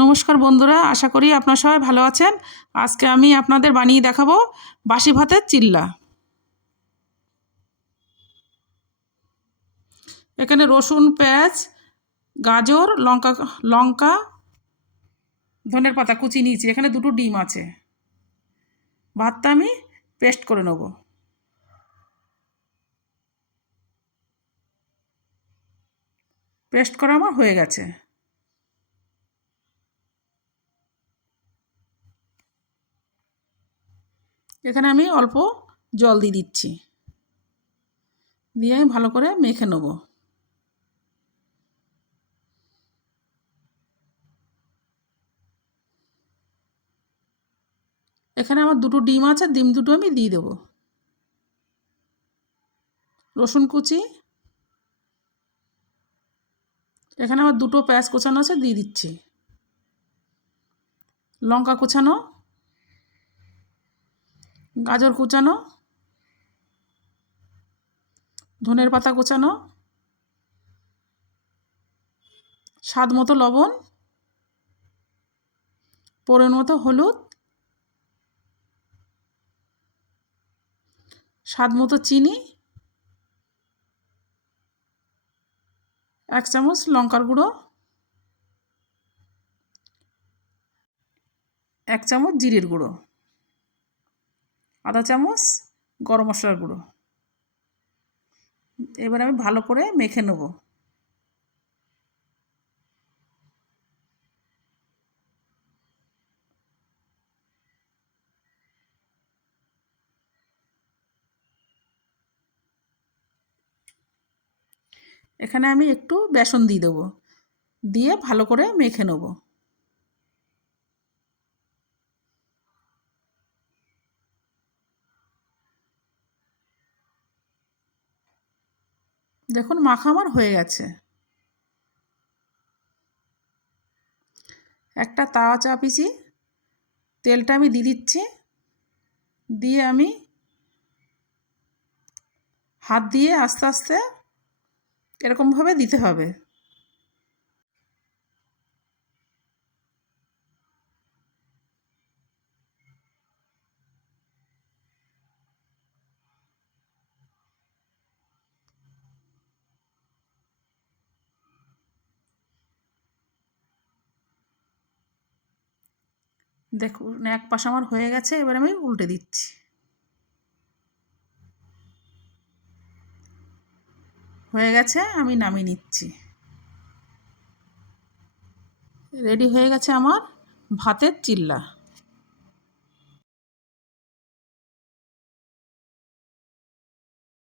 নমস্কার বন্ধুরা, আশা করি আপনারা সবাই ভালো আছেন। আজকে আমি আপনাদের বানিয়ে দেখাবো বাসি ভাতের চিল্লা। এখানে রসুন, পেঁয়াজ, গাজর, লঙ্কা লঙ্কা ধনের পাতা কুচি নিয়েছি। এখানে দুটো ডিম আছে। ভাতটা আমি পেস্ট করে নেব। পেস্ট করা আমার হয়ে গেছে। এখানে আমি অল্প জল দিয়ে দিচ্ছি, দিয়ে আমি ভালো করে মেখে নেব। এখানে আমার দুটো ডিম আছে, ডিম দুটো আমি দিয়ে দেবো। রসুন কুচি, এখানে আমার দুটো পেঁয়াজ কোচানো আছে, দিয়ে দিচ্ছি। লঙ্কা কুচানো, গাজর কুচানো, ধনের পাতা কুচানো, স্বাদ মতো লবণ, পরিমাণ মতো হলুদ, স্বাদ মতো চিনি, 1 চামচ লঙ্কার গুঁড়ো, 1 চামচ জিরের গুঁড়ো, আধা চামচ গরম মশলার গুঁড়ো। এবার আমি ভালো করে মেখে নেব। এখানে আমি একটু বেসন দিয়ে দেবো, দিয়ে ভালো করে মেখে নেব। দেখুন মাখা আমার হয়ে গেছে। একটা তাওয়া চাপিয়েছি, তেলটা আমি দিয়ে দিচ্ছি, দিয়ে আমি হাত দিয়ে আস্তে আস্তে এরকমভাবে দিতে হবে। দেখুন এক পাশ আমার হয়ে গেছে, এবার আমি উল্টে দিচ্ছি। হয়ে গেছে, আমি নামিয়ে নিচ্ছি। রেডি হয়ে গেছে আমার ভাতের চিল্লা।